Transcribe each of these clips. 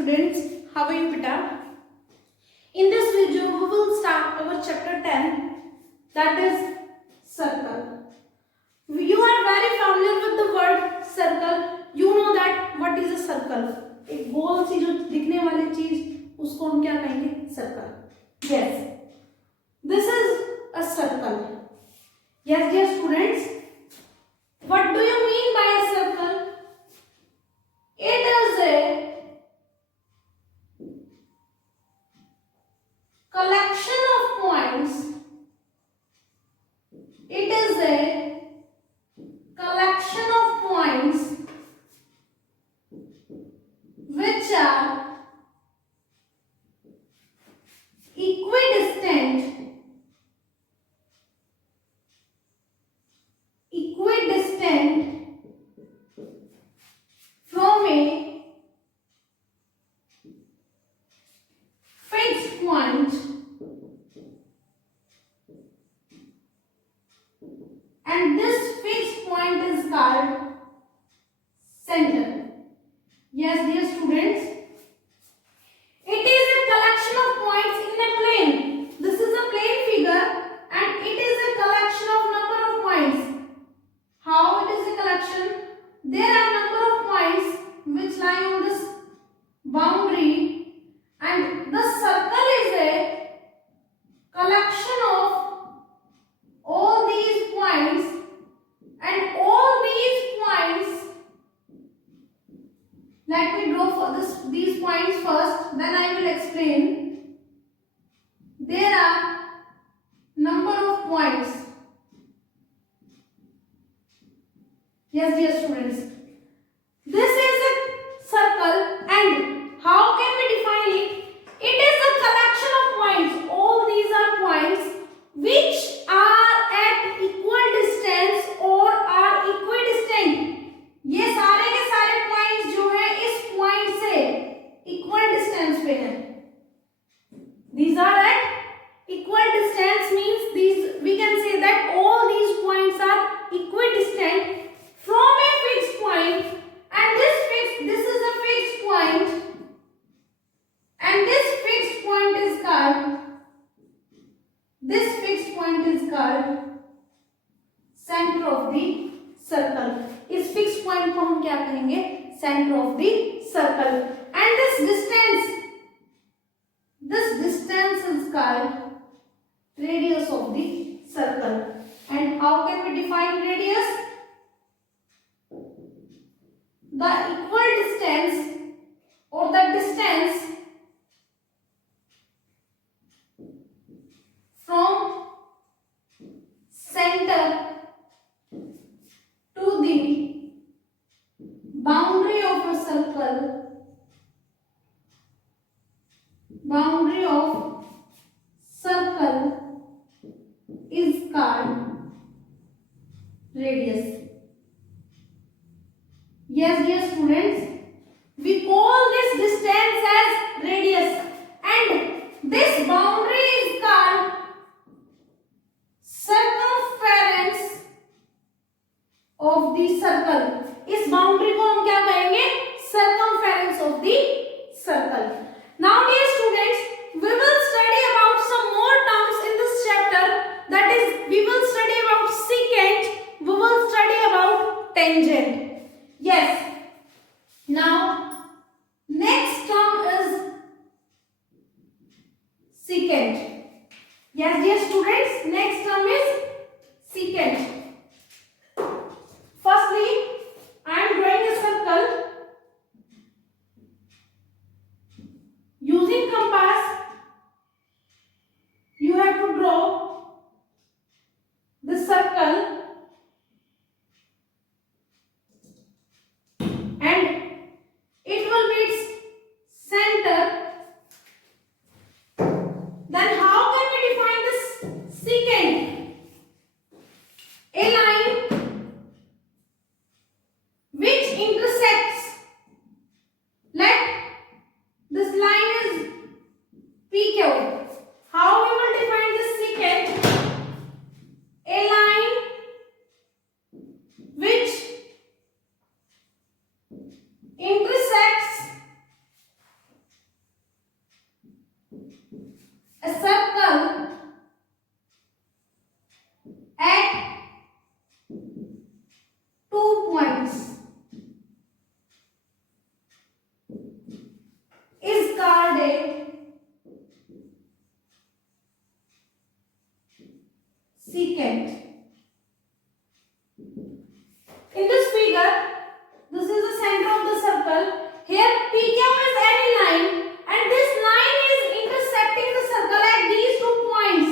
students, how are you beta? In this video we will start our chapter 10, that is circle. You are very familiar with the word circle. You know that what is a circle. एक गोल सी जो दिखने वाली चीज उसको हम क्या कहेंगे? Circle. Yes, this is a circle. Yes dear students, what do you mean by a circle? It is a collection of points. It is a collection of points which are equidistant from a fixed point and this fixed point is called center. Yes dear students, it is a collection of points in a plane. This is a plane figure and it is a collection of number of points. How it is a collection? There are number of points which lie on this boundary and the circle is a collection of all these points, and all these points, let me draw for these points first, then I will explain. There are number of points. Yes dear students, this is a circle and how can we define it? It is a collection of points. All these are points which are at equal distance or are equidistant. ये सारे के सारे points जो है इस point से equal distance पे हैं. These are at equal distance means these, we can say that all these points are equidistant from a fixed point, and this is a fixed point, and this fixed point is called center of the circle. इस fixed point को हम क्या कहेंगे? Center of the circle. And this distance is called radius of the circle. And how can we define radius? The equal distance or the distance from center to the boundary of a circle, is called radius. Yes dear students, we call this distance as radius and this boundary is called circumference of the circle. इस boundary को हम क्या कहेंगे? Circumference of the circle. Now dear students, we will study about some more terms in this chapter. That is, we will study about secant, we will study about tangent. Yes. Now, next term is secant. Yes, dear students, next term is secant. Firstly, I am drawing a circle. Using compass, you have to draw the circle. Then how can we define this secant? A line which intersects, let this line is PQ. How we will define this secant? A line which intersects 2 points is called a secant. In this figure, this is the center of the circle. Here PQ is any line and this line is intersecting the circle at these 2 points.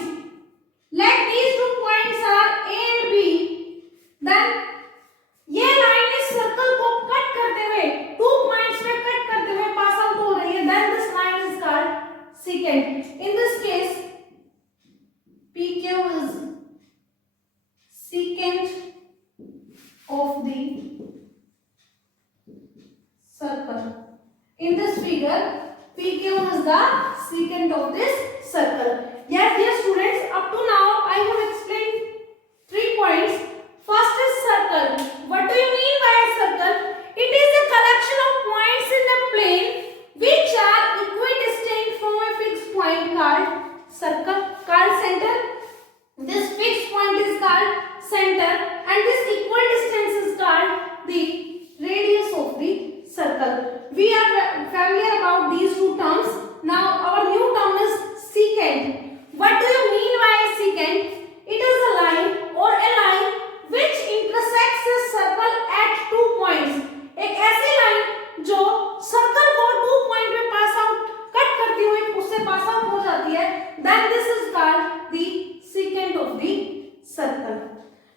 Let these 2 points are A and B. Then ये line इस circle को cut करते हुए 2 points पे cut करते हुए pass out हो रही है. Then this line is called secant. In this case, PQ is secant of the circle. In this figure, PQ is the secant of this circle. Yes, dear students, up to now I have explained 3 points. First is circle. What do you mean by a circle? It is a collection of points in a plane which are equidistant from a fixed point called circle, called center. This fixed point is called center and this equal distance is called the radius of the circle. We are familiar about these 2 terms. Now our new term is secant. What do you mean by a secant? It is a line or a line which intersects a circle at 2 points. एक ऐसी line जो circle को 2 point पे pass out cut करती हुई उससे pass out हो जाती है. Then this is called the secant of the circle.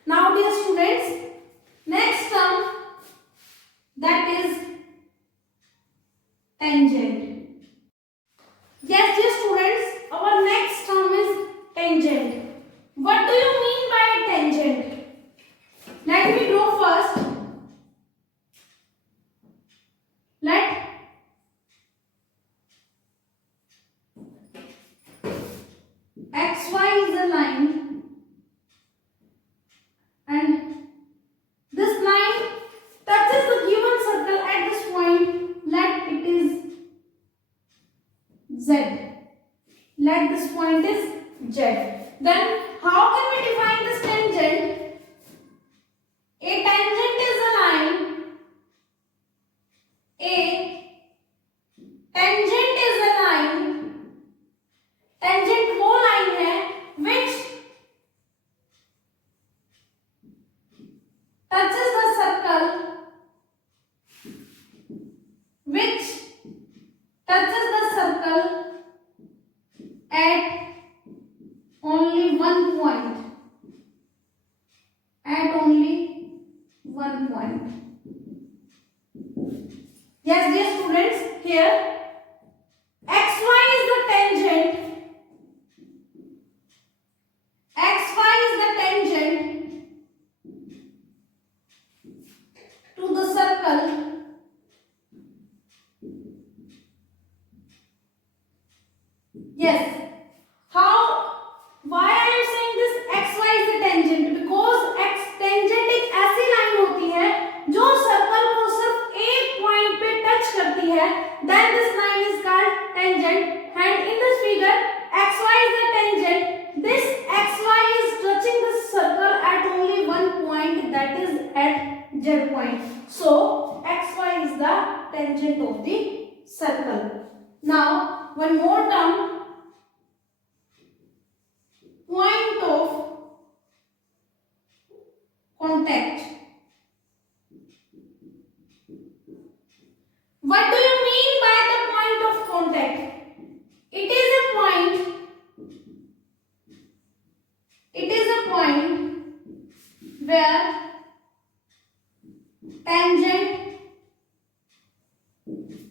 Now dear students, next term, that is tangent. Yes dear students, our next term is tangent. What do you mean by a tangent? Let me draw first. Let xy is a line and this line touches the given circle at this point. Let it is z. Let this point is z. Then how can we define this tangent? A tangent is a line. A tangent is a line. Tangent वो line है which touches the circle, which touches the circle at only one point. At only one point. Yes, dear students, here xy is the tangent. Xy is the tangent to the circle yes. Why I am saying this xy is the tangent? Because tangent एक ऐसी line होती है जो circle को सिर्फ एक point पे touch करती है. Then this line is called tangent. And in this figure, xy is the tangent. This xy is touching the circle at only one point, that is at z point. So xy is the tangent of the circle. Now one more term. Point of contact. What do you mean by the point of contact? It is a point where tangent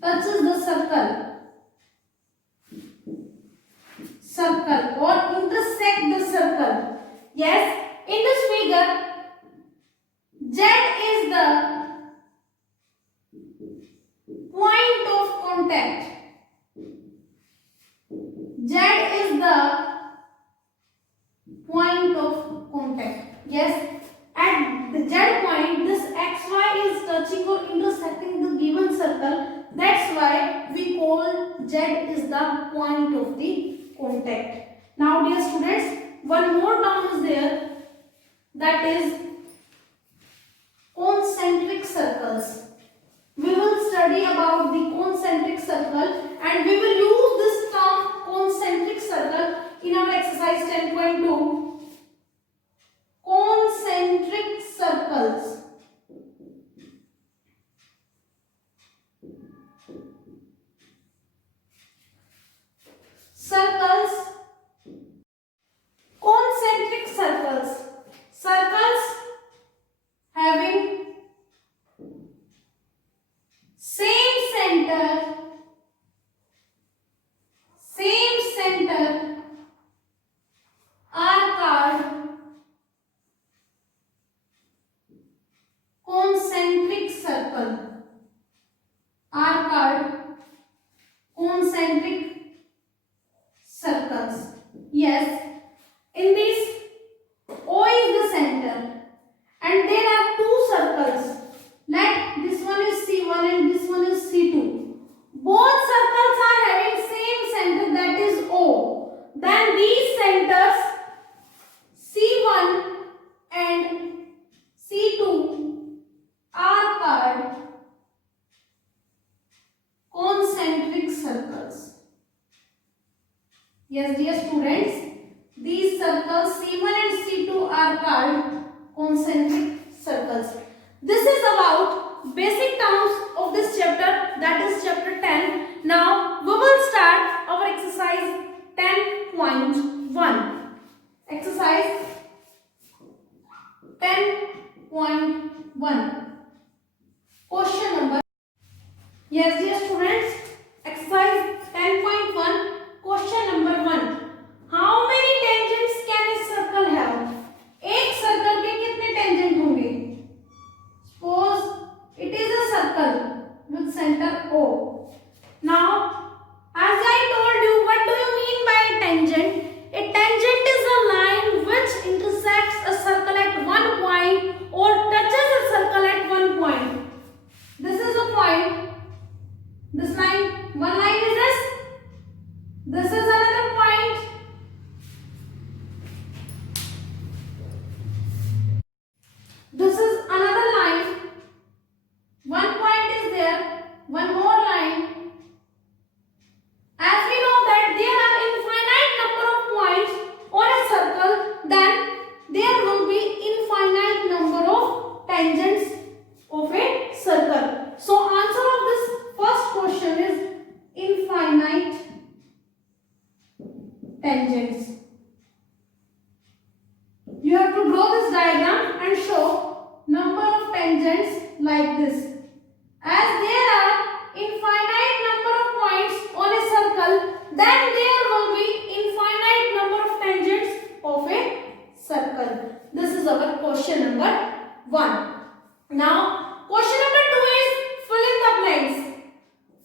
touches the circle or intersect the circle. Yes, in this figure, Z is the point of contact. Z is the point of contact. Yes, at the Z point, this xy is touching or intersecting the given circle. That's why we call Z is the point of the contact. Now dear students, one more term is there, that is concentric circles. We will study about the concentric circle and we will use this term concentric circle in our exercise 10.2. Concentric circles. Circles. Concentric circles. Circles having same center are called concentric circle. Are called concentric circles. Yes, in this O is the center and there are two circles. Let this one is C1 and this one is C2. Both circles are having same center, that is O. Then these centers C1 and C2 are called concentric circles. Yes, dear students, these circles C1 and C2 are called concentric circles. This is about basic terms of this chapter, that is chapter 10. Now we will start our exercise 10.1. Exercise 10.1. Question number. Yes, dear students, exercise 10.1. Question number 1. How many tangents can a circle have? एक circle के कितने tangent होंगे? Suppose it is a circle with center O. Now, as I told you, what do you mean by a tangent? A tangent is a line which intersects a circle at one point or touches a circle at one point. This is a point. This line, one line is this. This is another point. This is another line. One point is there. One more line. As we know that there are infinite number of points on a circle, then there will be infinite number of tangents of a circle. So answer of this first question is infinite tangents. You have to draw this diagram and show number of tangents like this. As there are infinite number of points on a circle, then there will be infinite number of tangents of a circle. This is our question number 1. Now, question number 2 is fill in the blanks.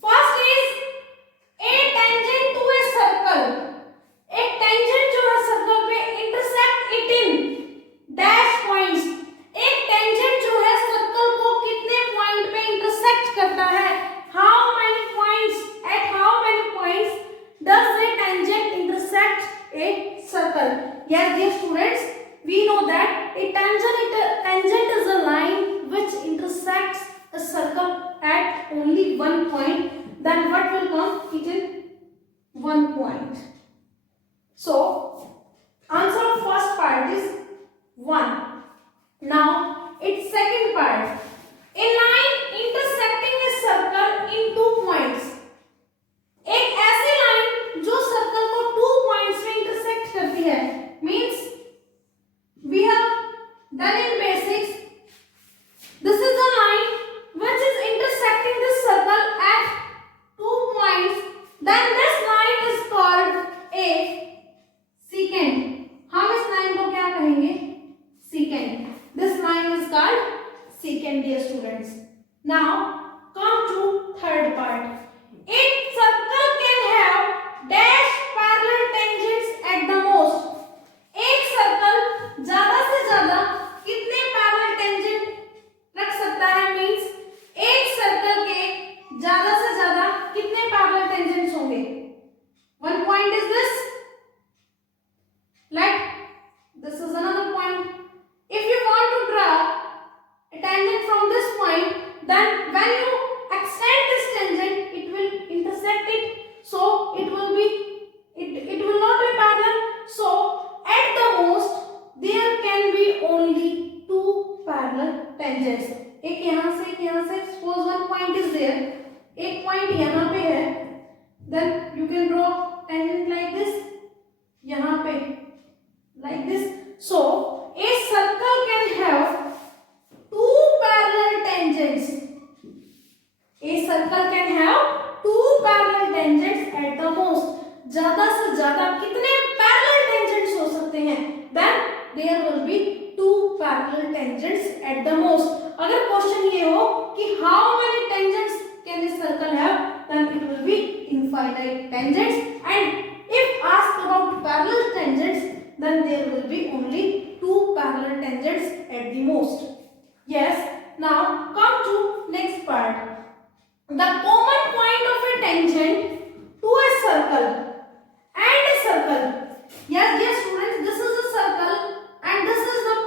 First is a tangent to a circle. एक tangent जो है circle पे intersect it in dash points. एक tangent जो है circle को कितने point पे इंटरसेक्ट करता है? How many points, at how many points does a tangent intersect a circle? Yes dear students, we know that a tangent is a line which intersects a circle at only one point. Then what will come? It is one point. So, answer of first part is 1. Now, its second part. A line intersecting a circle in 2 points. एक ऐसी line जो circle को 2 points में intersect करती है. Means we have done in basics. This is a line which is intersecting this circle at 2 points. Then this line is called a secant. हम इस line को क्या कहेंगे? Secant. This line is called secant, dear students. Now come to third part. A circle can have dash parallel tangents at the most. एक circle ज्यादा से ज्यादा कितने पैरेलल टेंजेंट रख सकता है? मींस एक सर्कल के ज्यादा से ज्यादा कितने पैरेलल टेंजेंट्स होंगे? One point is this. Let this is another point. If you want to draw a tangent from this point, then when you extend this tangent, it will intersect it, so it will not be parallel. So at the most there can be only two parallel tangents. एक यहाँ से suppose one point is there, एक point यहाँ पे है, then you can draw tangent like this, यहाँ पे like this. So a circle can have two parallel tangents. A circle can have two parallel tangents at the most. ज्यादा से ज्यादा कितने parallel tangents हो सकते हैं? Then there will be two parallel tangents at the most. अगर question ये हो कि how many tangents can a circle have, then it will be infinite tangents. And if asked about parallel tangents, then there will be only two parallel tangents at the most. Yes. Now come to next part. The common point of a tangent to a circle and a circle. Yes, dear students, this is a circle and this is the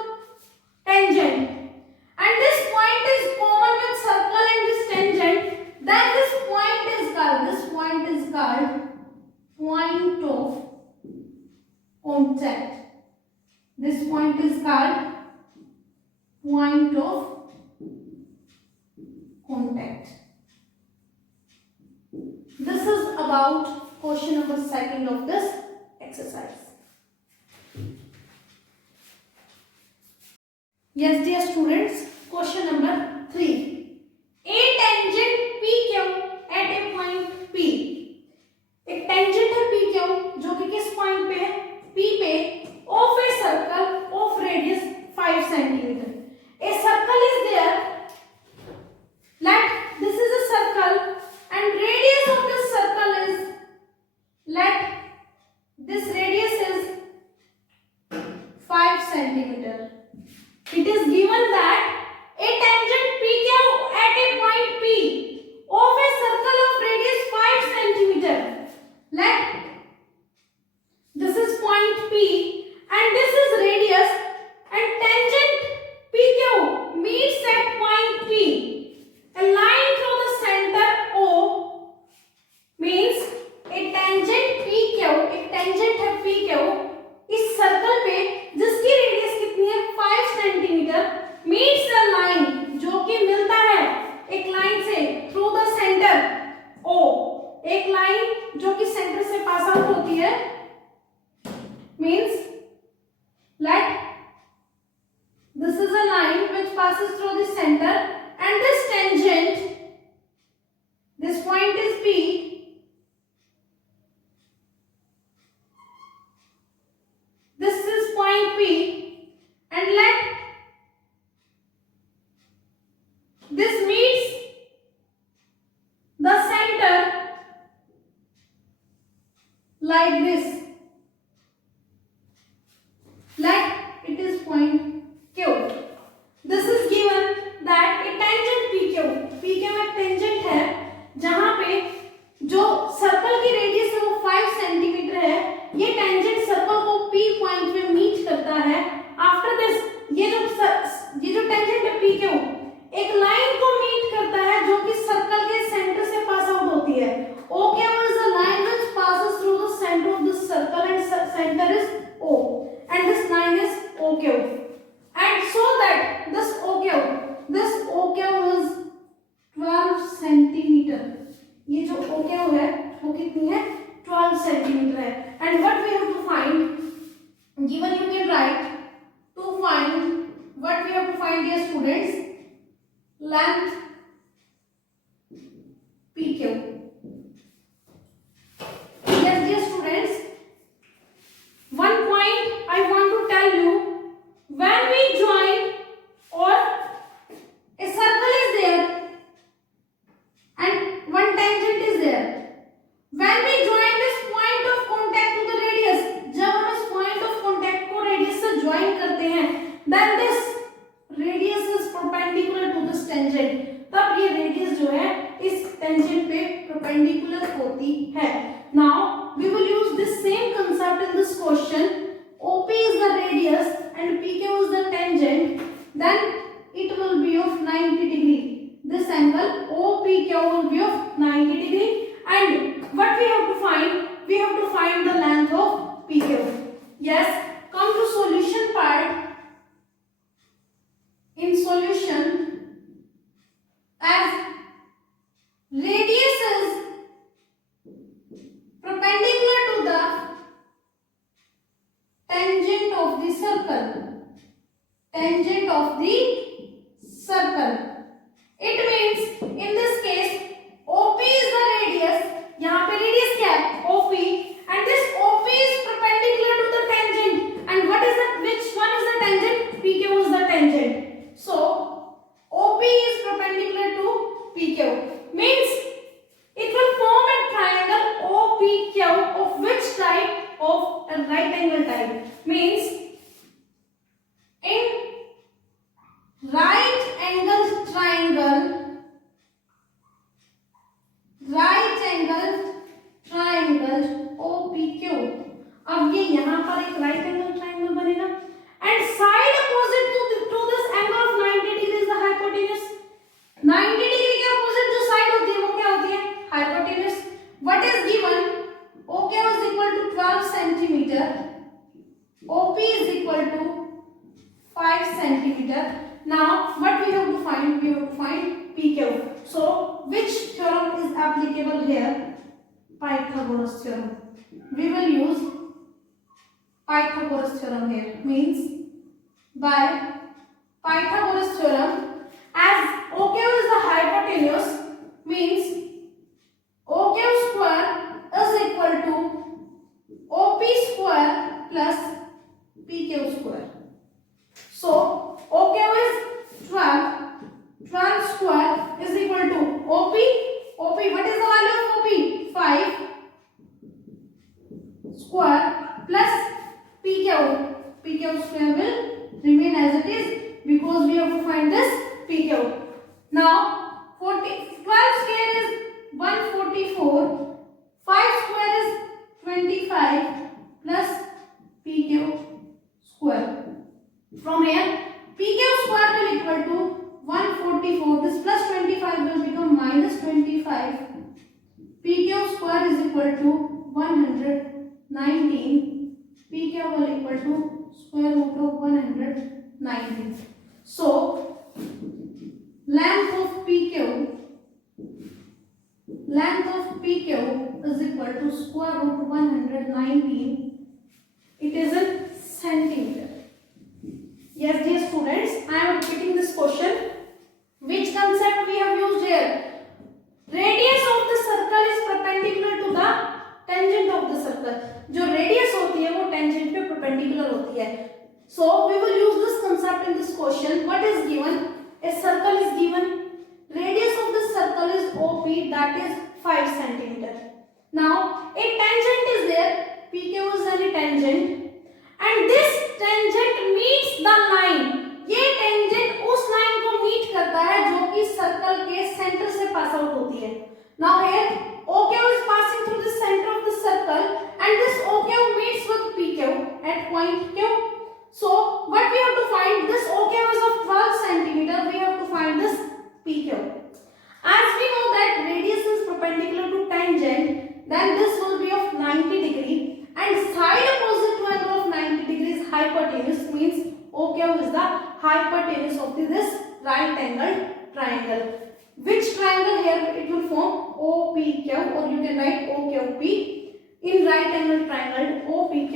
tangent. And this point is common with circle and this tangent. Then this point is called point of contact. This point is called point of contact. This is about question number 2 of this exercise. Yes, dear students, question number 3. A tangent PQ at a point P. एक tangent है PQ जो कि किस point पे है? P पे of a circle of radius 5 cm. A circle is there. Let this is a circle and radius of this circle is, let this radius is 5 cm. It is given that a tangent PQ at a point P of a circle of radius 5 cm. Let this is point P and this is radius and tangent PQ meets at point P. A line through the center O means a tangent PQ, एक tangent है PQ इस circle पे जिसकी radius कितनी है 5 centimetre, meets a line जो कि मिलता है एक लाइन से through the center O, एक लाइन जो कि सेंटर से पास आउट होती है, means let this is a line which passes through the center and this tangent, this point is P, this is point P, and let this meets the center like this, let it is point Q. This is given that a tangent PQ में tangent है जहां पे जो circle की radius है वो 5 centimetre है, ये tangent सर्कल को P पॉइंट पे मीट करता है. आफ्टर दिस ये जो tangent है PQ एक लाइन को मीट करता है जो कि सर्कल के सेंटर से पास आउट होती है. OQ is a line which passes through the center of this circle and center is O and this line is OQ. And so that this OQ is 12 centimetre. ये जो OQ है वो कितनी है 12 centimetre है. And what we have to find, given you can write to find what we have to find, dear students, length PQ. Yes, dear students, one point I want to tell you, when we join or a circle is there and one tangent is there, when we join this point of contact to the radius, जब हम इस point of contact को radius से join करते हैं, then this radius is perpendicular to this tangent. तब ये radius जो है इस tangent पे perpendicular होती है. Now we will use this same concept in this question. OP is the radius and PQ is the tangent. Then it will be of 90 degree. This PQ. Means it will form a triangle OPQ of which type? Of a right angle type. Means in right angle triangle OPQ. अब ये यहाँ पर एक right angle triangle बनेगा and side opposite to this angle of 90 degree is the hypotenuse. 90 degree के opposite जो side होती है वो क्या होती है? Hypotenuse. What is given? OQ is equal to 12 centimeter. OP is equal to 5 centimeter. Now what we have to find? We have to find PQ. So which theorem is applicable here? Pythagoras theorem. We will use Pythagoras theorem here. Means by Pythagoras theorem, as OQ is the hypotenuse, means OQ square is equal to OP square plus PQ square. So OQ is 12. 12 square is equal to OP. OP, what is the value of OP? 5 square plus PQ. PQ square will remain as it is because we have to find this PQ. Now 12 square is 144. 5 square is 25 plus PQ square. From here PQ square will equal to 144. This plus 25 will become minus 25. PQ square is equal to 119. PQ will equal to square root of 119. So length of PQ is equal to square root 119. It is in centimeter. Yes, dear students, I am repeating this question. Which concept we have used here? Radius of the circle is perpendicular to the tangent of the circle. जो radius होती है वो tangent पे perpendicular होती है. So we will use this concept in this question. What is given? A circle is given. Radius of the circle is OP, that is 5 centimeter. Now a tangent is there. PQ is any tangent. And this tangent meets the line. ये tangent उस line को meet करता है जो कि circle के center से pass out होती है. Now here OQ is passing through the center of the circle and this OQ meets with PQ at point Q. So what we have to find? This OQ is of 12 centimeter. We have to find this PQ. As we know that radius is perpendicular to tangent, then this will be of 90 degree. And side opposite to angle of 90 degrees hypotenuse, means OQ is the hypotenuse of this right angle triangle. Which triangle here it will form? OPQ, or you can write OQP. In right angle triangle OPQ,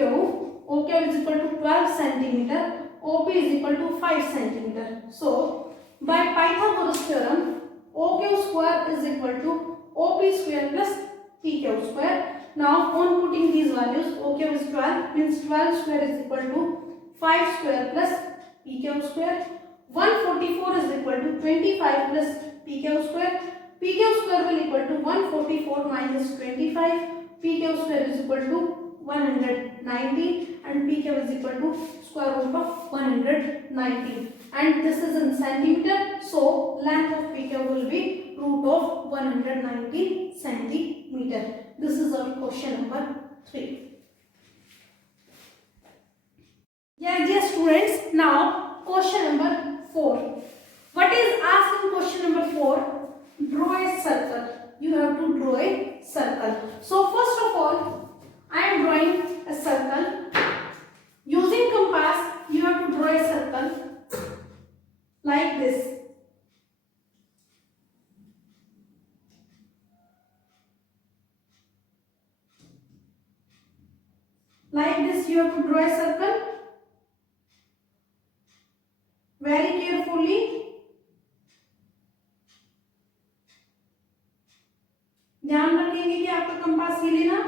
OQ is equal to 12 centimeter, OP is equal to 5 centimeter. So by Pythagoras theorem, OQ square is equal to OP square plus PQ square. Now on putting these values, OQ is 12, means 12 square is equal to 5 square plus PQ square. 144 is equal to 25 plus PQ square. PQ square will equal to 144 minus 25. PQ square is equal to 119 and PQ is equal to square root of 119. And this is in centimeter. So length of PQ will be root of 119 centimeter. This is our question number 3. Yeah, dear students, now question number 4. What is asked in question number 4? Draw a circle. You have to draw a circle. So first of all, I am drawing a circle. Using compass, you have to draw a circle like this. Like this, you have to draw a circle. Very carefully. ध्यान रखेंगे कि आपका compass हिले ना.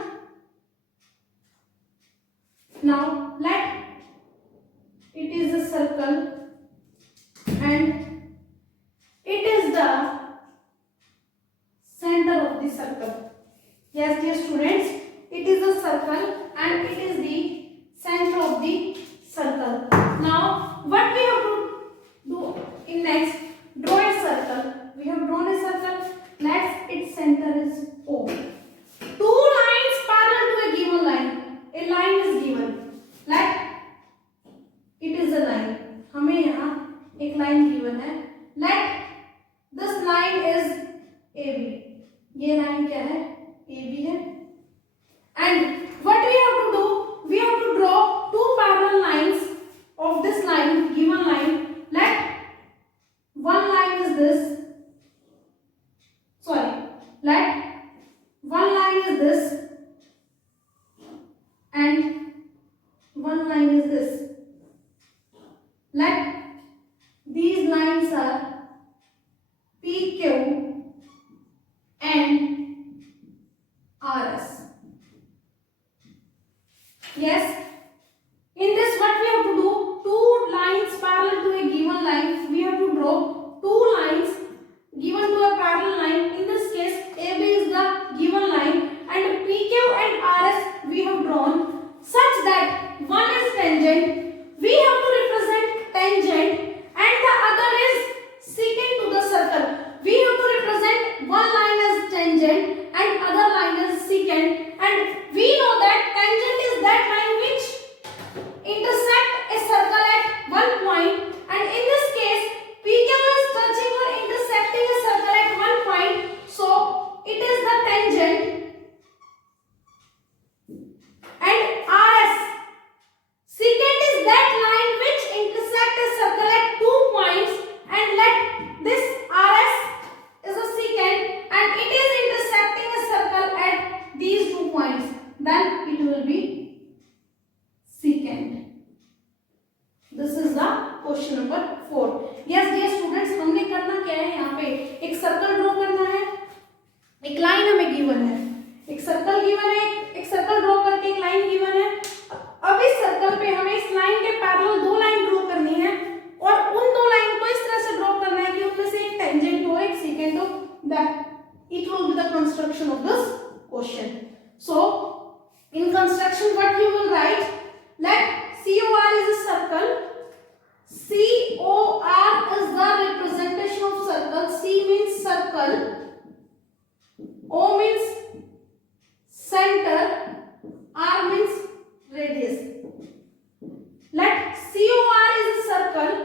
Now let it is a circle and it is the ये line क्या है, A B है। And what we have to do, we have to draw two parallel lines of this line, given line. Let one line is this, sorry, let one line is this and one line is this. Let these lines are PQ and RS. Yes, in this what we have to do, two lines parallel to a given line, we have to draw two lines given to a parallel line. In this case AB is the given line and PQ and RS we have drawn such that one is tangent, we have to represent tangent, and the other is secant to the circle. We have to represent one line as tangent and other line as secant, and we know that tangent is that line which intersect a circle at one point, and in this case PQ is touching or intersecting a circle at one point, so it is the tangent. And RS, secant is that line which intersect a circle at 2 points, and let this RS is a secant and it is intersecting a circle at these 2 points, then it will be secant. This is the question number 4. Yes dear students, हमने करना क्या है, यहाँ पे एक circle draw करना है, एक लाइन हमें गिवन है, एक सर्कल गिवन है, एक सर्कल ड्रॉ करके एक लाइन गिवन है। अब इस सर्कल पे हमें इस लाइन के पैरेलल दो लाइन ड्रॉ करनी है और उन दो लाइन को इस तरह से ड्रॉ करना है कि उनमें से एक टेंजेंट हो, एक सेकेंड हो, that it will be the construction of this question. So in construction what you will write, let COR is a circle, COR is the representation of circle, C means circle, O means center, R means radius. Let COR is a circle